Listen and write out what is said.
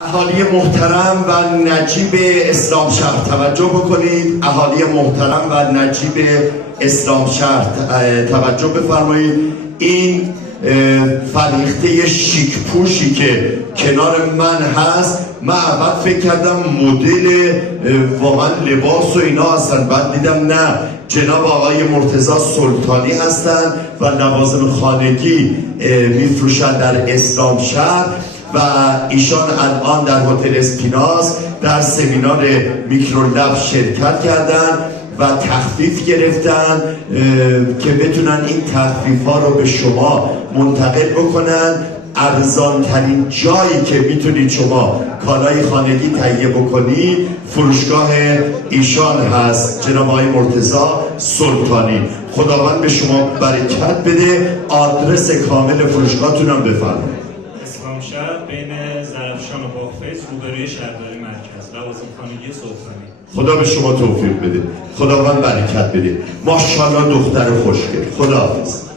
اهالی محترم و نجیب اسلام شهر توجه بکنید. اهالی محترم و نجیب اسلام شهر توجه بفرمایید. این فرهیخته شیک پوشی که کنار من هست، من اول فکر کردم مدل واقعا لباس و اینا هستن، بعد دیدم نه، جناب آقای مرتضی سلطانی هستن و لوازم خانگی میفروشن در اسلام شهر و ایشان الان در هتل اسپیناز در سمینار میکرولب شرکت کردن و تخفیف گرفتن که بتونن این تخفیف ها رو به شما منتقل بکنن. ارزان ترین جایی که میتونید شما کالای خانگی تهیه بکنید فروشگاه ایشان هست، جناب آقای مرتضی سلطانی. خداوند به شما برکت بده. آدرس کامل فروشگاهتون هم بفرمایید. اسلام شهر بین زرافشان و باغفیض روبروی شهرداری مرکز، لوازم خانگی سلطانی. خدا به شما توفیق بده، خداوند برکت بده. ماشاءالله دختر خوشگل. خداحافظ.